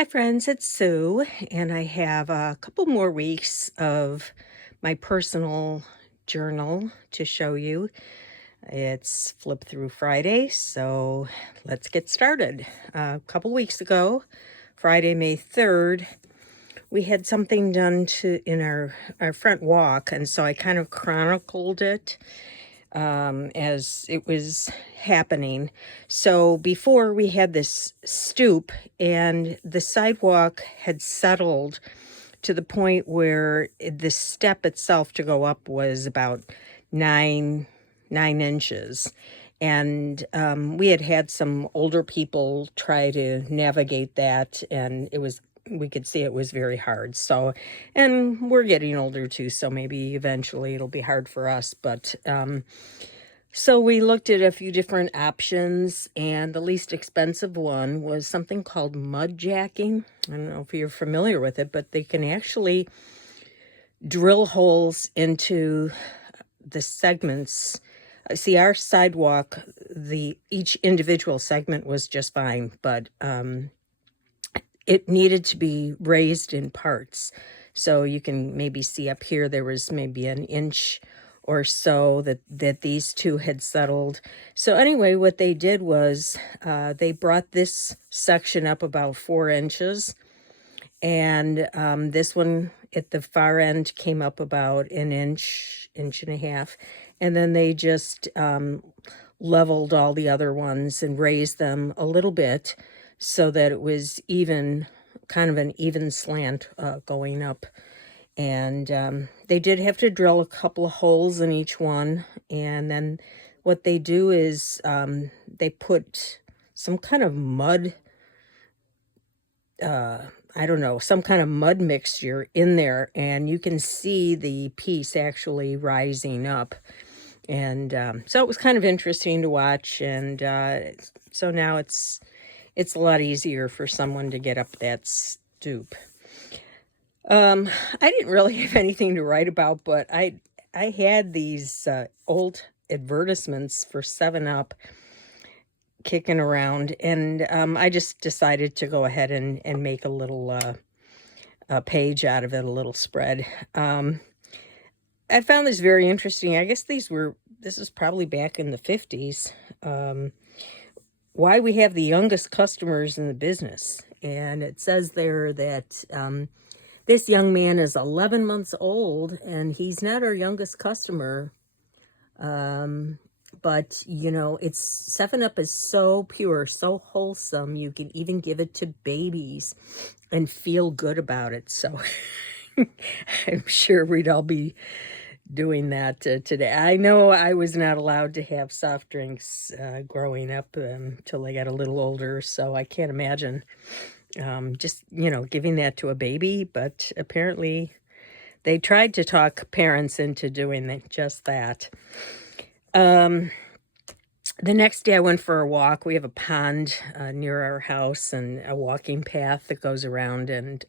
Hi, friends, it's Sue, and I have a couple more weeks of my personal journal to show you. It's Flip Through Friday, so let's get started. A couple weeks ago, Friday, May 3rd, we had something done in our front walk, and so I kind of chronicled it as it was happening. So before we had this stoop, and the sidewalk had settled to the point where the step itself to go up was about nine inches. And we had had some older people try to navigate that, and we could see it was very hard. So, and we're getting older too, so maybe eventually it'll be hard for us. But so we looked at a few different options, and the least expensive one was something called mud jacking. I don't know if you're familiar with it, but they can actually drill holes into the segments. See, our sidewalk, each individual segment was just fine, but it needed to be raised in parts. So you can maybe see up here, there was maybe an inch or so that these two had settled. So anyway, what they did was they brought this section up about 4 inches. And this one at the far end came up about an inch and a half. And then they just leveled all the other ones and raised them a little bit so that it was even, kind of an even slant going up. And they did have to drill a couple of holes in each one. And then what they do is they put some kind of mud, I don't know, some kind of mud mixture in there, and you can see the piece actually rising up. And so it was kind of interesting to watch. And so now it's a lot easier for someone to get up that stoop. I didn't really have anything to write about, but I had these old advertisements for 7-Up kicking around, and I just decided to go ahead and make a little page out of it, a little spread. I found this very interesting. I guess this is probably back in the 50s. Why we have the youngest customers in the business. And it says there that this young man is 11 months old, and he's not our youngest customer. But, you know, 7-Up is so pure, so wholesome. You can even give it to babies and feel good about it. So I'm sure we'd all be doing that today. I know I was not allowed to have soft drinks growing up till I got a little older. So I can't imagine just, giving that to a baby. But apparently they tried to talk parents into doing just that. The next day I went for a walk. We have a pond near our house and a walking path that goes around, and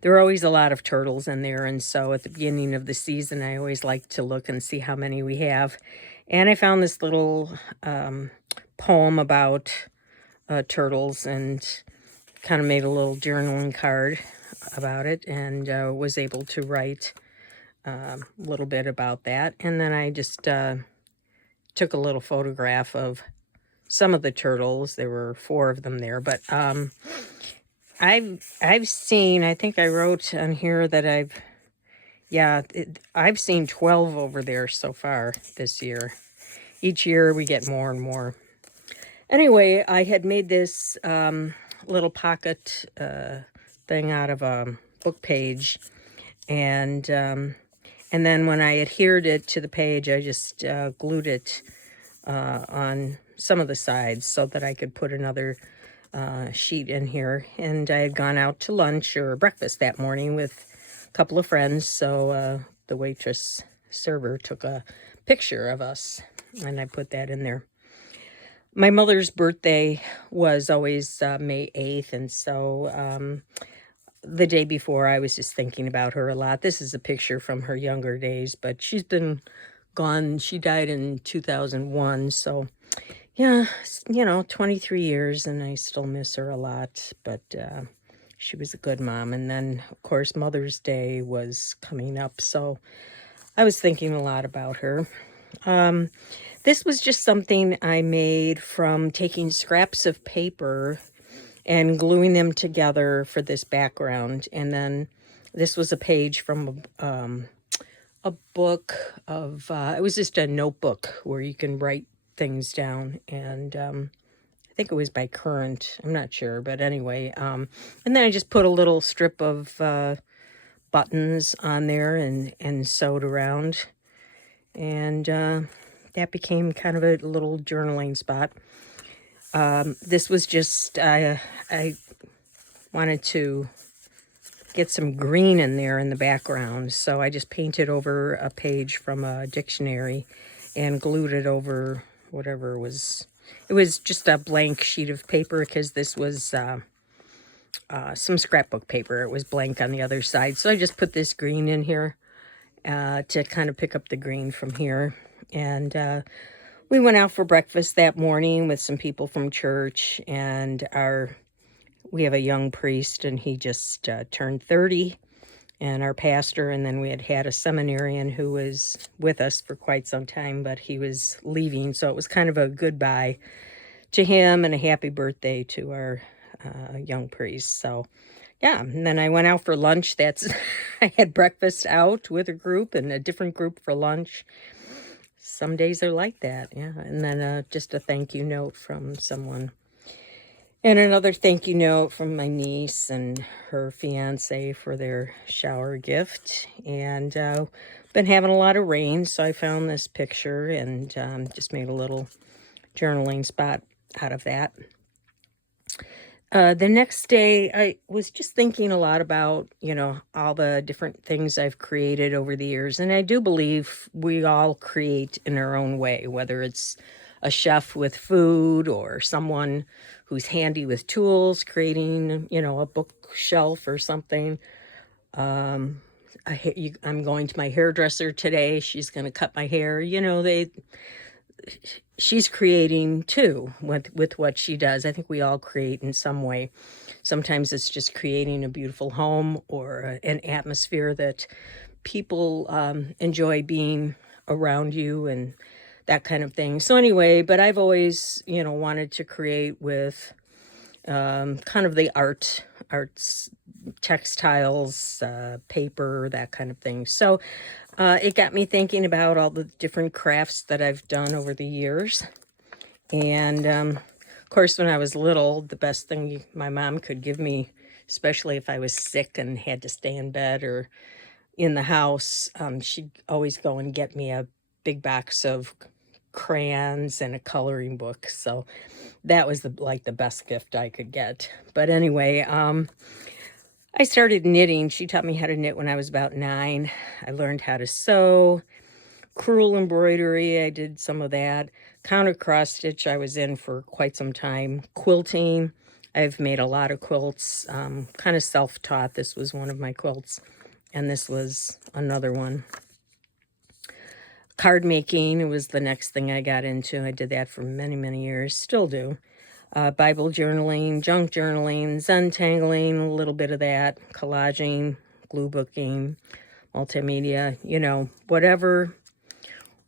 there are always a lot of turtles in there. And so at the beginning of the season, I always like to look and see how many we have. And I found this little poem about turtles, and kind of made a little journaling card about it, and was able to write a little bit about that. And then I just took a little photograph of some of the turtles. There were 4 of them there, but I've seen, I think I wrote on here that I've seen 12 over there so far this year. Each year we get more and more. Anyway, I had made this little pocket thing out of a book page, and then when I adhered it to the page, I just glued it on some of the sides so that I could put another sheet in here. And I had gone out to lunch or breakfast that morning with a couple of friends, so the waitress server took a picture of us, and I put that in there. My mother's birthday was always May 8th, and so the day before, I was just thinking about her a lot. This is a picture from her younger days, but she's been gone. She died in 2001, so yeah, 23 years, and I still miss her a lot. But She was a good mom. And then, of course, Mother's Day was coming up, so I was thinking a lot about her. This was just something I made from taking scraps of paper and gluing them together for this background. And then this was a page from a book of, it was just a notebook where you can write things down. And I think it was by Current. I'm not sure, but anyway. And then I just put a little strip of buttons on there and sewed around. And that became kind of a little journaling spot. This was just, I wanted to get some green in there in the background, so I just painted over a page from a dictionary and glued it over whatever it was just a blank sheet of paper, because this was some scrapbook paper. It was blank on the other side, so I just put this green in here to kind of pick up the green from here. And we went out for breakfast that morning with some people from church, and we have a young priest, and he just turned 30, and our pastor, and then we had a seminarian who was with us for quite some time, but he was leaving, so it was kind of a goodbye to him and a happy birthday to our young priest. So yeah, and then I went out for lunch. I had breakfast out with a group and a different group for lunch. Some days are like that, yeah. And then just a thank you note from someone. And another thank you note from my niece and her fiance for their shower gift. And been having a lot of rain, so I found this picture and just made a little journaling spot out of that. The next day, I was just thinking a lot about, all the different things I've created over the years. And I do believe we all create in our own way, whether it's a chef with food or someone who's handy with tools, creating, a bookshelf or something. I'm going to my hairdresser today. She's going to cut my hair. She's creating too with what she does. I think we all create in some way. Sometimes it's just creating a beautiful home or an atmosphere that people enjoy being around you and that kind of thing. So anyway, but I've always, wanted to create with kind of the arts, textiles, paper, that kind of thing. So it got me thinking about all the different crafts that I've done over the years. And of course, when I was little, the best thing my mom could give me, especially if I was sick and had to stay in bed or in the house, she'd always go and get me a big box of crayons and a coloring book. So that was the best gift I could get. But anyway, I started knitting. She taught me how to knit when I was about 9. I learned how to sew, crewel embroidery. I did some of that. Counter cross stitch I was in for quite some time. Quilting. I've made a lot of quilts, kind of self-taught. This was one of my quilts, and this was another one. Card making was the next thing I got into. I did that for many, many years. Still do. Bible journaling, junk journaling, Zentangling, a little bit of that, collaging, glue booking, multimedia,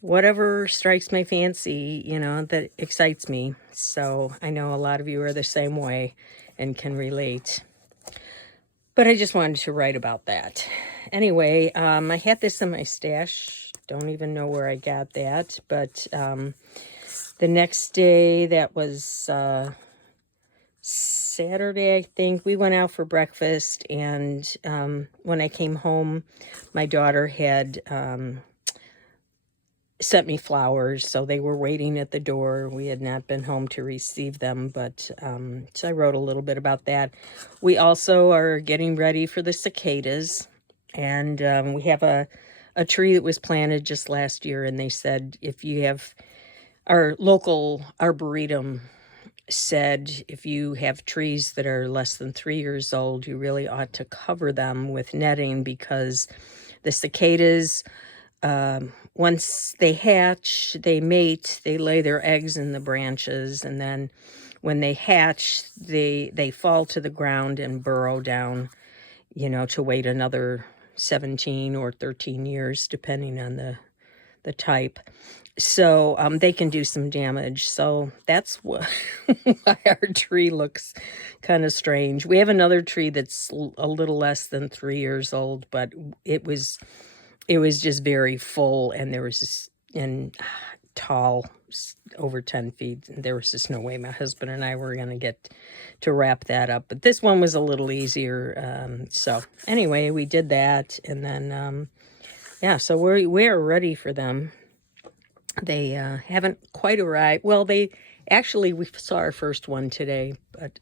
whatever strikes my fancy, that excites me. So I know a lot of you are the same way and can relate. But I just wanted to write about that. Anyway, I had this in my stash. Don't even know where I got that, but the next day, that was Saturday, I think, we went out for breakfast, and when I came home, my daughter had sent me flowers, so they were waiting at the door. We had not been home to receive them, but so I wrote a little bit about that. We also are getting ready for the cicadas, and we have a tree that was planted just last year, and they said if you have, our local arboretum said if you have trees that are less than 3 years old, you really ought to cover them with netting, because the cicadas, once they hatch, they mate, they lay their eggs in the branches, and then when they hatch, they fall to the ground and burrow down, you know, to wait another 17 or 13 years, depending on the type. So they can do some damage. So that's why our tree looks kind of strange. We have another tree that's a little less than 3 years old, but it was just very full, and there was this, and tall, over 10 feet. There was just no way my husband and I were going to get to wrap that up. But this one was a little easier. So anyway, we did that, and then yeah, so we're ready for them. They haven't quite arrived. Well, we saw our first one today, but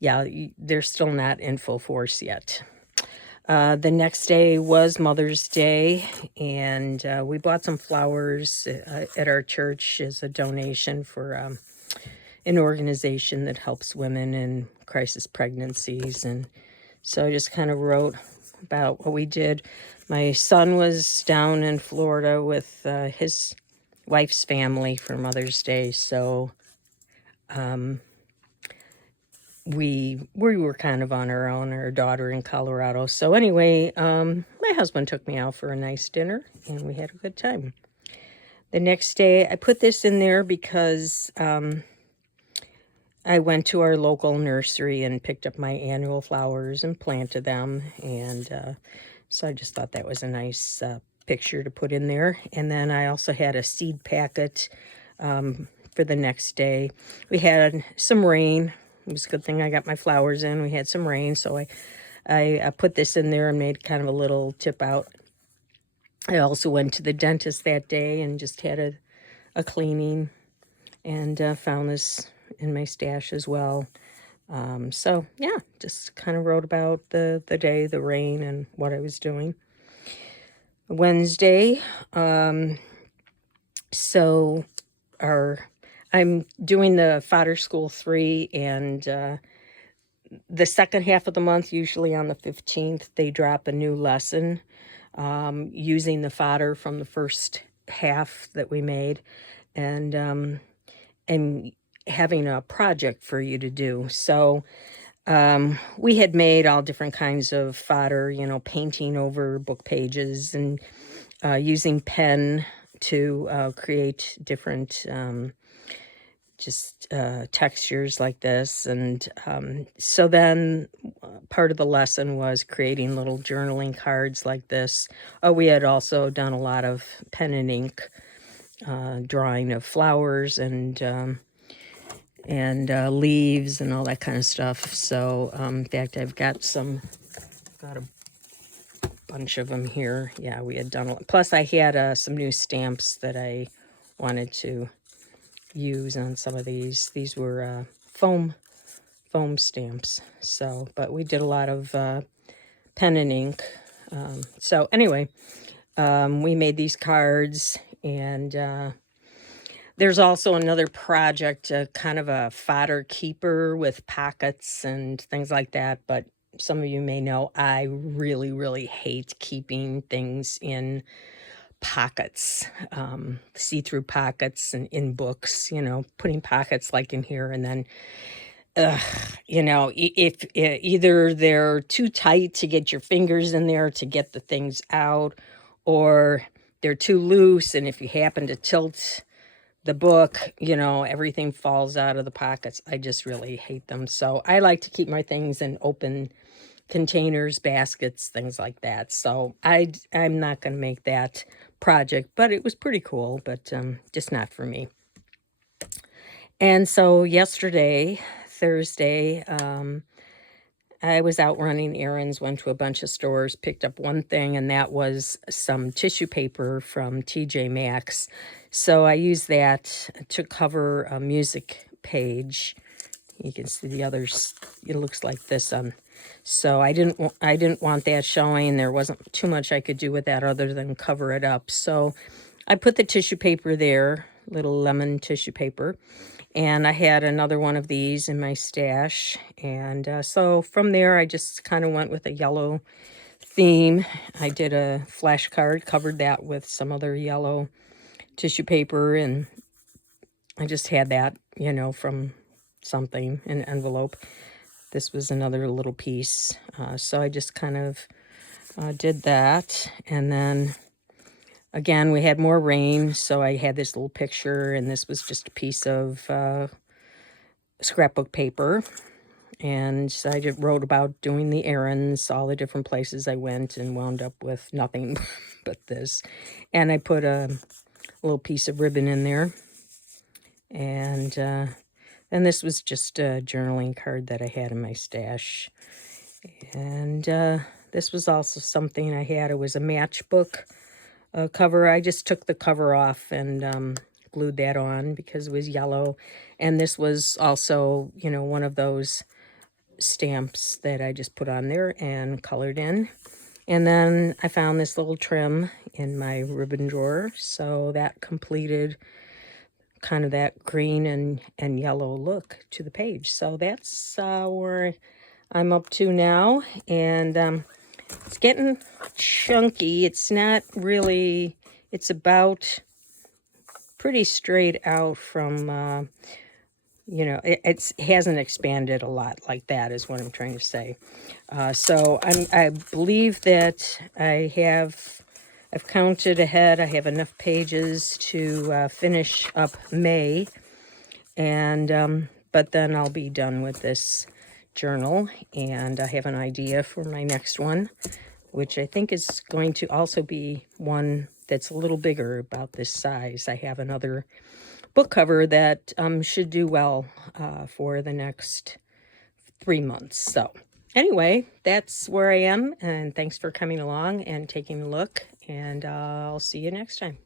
yeah, they're still not in full force yet. The next day was Mother's Day, and we bought some flowers at our church as a donation for an organization that helps women in crisis pregnancies. And so I just kind of wrote about what we did. My son was down in Florida with his wife's family for Mother's Day, so we were kind of on our own, our daughter in Colorado. So anyway, my husband took me out for a nice dinner, and we had a good time. The next day, I put this in there because I went to our local nursery and picked up my annual flowers and planted them, and so I just thought that was a nice picture to put in there. And then I also had a seed packet for the next day. We had some rain. It was a good thing I got my flowers in. We had some rain, so I put this in there and made kind of a little tip out. I also went to the dentist that day and just had a cleaning, and found this in my stash as well. So yeah, just kind of wrote about the day, the rain, and what I was doing. Wednesday, so I'm doing the Fodder School 3, and the second half of the month, usually on the 15th, they drop a new lesson using the fodder from the first half that we made, and having a project for you to do. So we had made all different kinds of fodder, you know, painting over book pages, and using pen to create different textures like this. And so then part of the lesson was creating little journaling cards like this. We had also done a lot of pen and ink drawing of flowers and leaves and all that kind of stuff. So in fact, I've got a bunch of them here. Yeah, we had done. Plus, I had some new stamps that I wanted to use on some of these. These were foam stamps. So, but we did a lot of pen and ink. So anyway, we made these cards, and there's also another project, kind of a fodder keeper with pockets and things like that. But some of you may know I really, really hate keeping things in pockets, see-through pockets, and in books, you know, putting pockets like in here, and then you know, if either they're too tight to get your fingers in there to get the things out, or they're too loose, and if you happen to tilt the book, you know, everything falls out of the pockets. I just really hate them. So I like to keep my things in open containers, baskets, things like that. So I'm not going to make that project, but it was pretty cool, but just not for me. And so yesterday, Thursday, I was out running errands, went to a bunch of stores, picked up one thing, and that was some tissue paper from TJ Maxx. So I used that to cover a music page. You can see the others. It looks like this on. So I didn't want that showing. There wasn't too much I could do with that other than cover it up. So I put the tissue paper there, little lemon tissue paper. And I had another one of these in my stash. And so from there, I just kind of went with a yellow theme. I did a flashcard, covered that with some other yellow tissue paper. And I just had that, you know, from something, an envelope. This was another little piece. So I just kind of did that. And then again, we had more rain, so I had this little picture, and this was just a piece of scrapbook paper. And so I wrote about doing the errands, all the different places I went, and wound up with nothing but this. And I put a little piece of ribbon in there. And this was just a journaling card that I had in my stash. And this was also something I had. It was a matchbook cover. I just took the cover off and glued that on because it was yellow. And this was also, you know, one of those stamps that I just put on there and colored in. And then I found this little trim in my ribbon drawer, so that completed kind of that green and yellow look to the page. So that's where I'm up to now, and it's getting chunky. It's not really, it's about pretty straight out from you know, it hasn't expanded a lot like that is what I'm trying to say. So I believe that I've counted ahead. I have enough pages to finish up May, and but then I'll be done with this journal, and I have an idea for my next one, which I think is going to also be one that's a little bigger, about this size. I have another book cover that should do well for the next 3 months. So anyway, that's where I am, and thanks for coming along and taking a look, and I'll see you next time.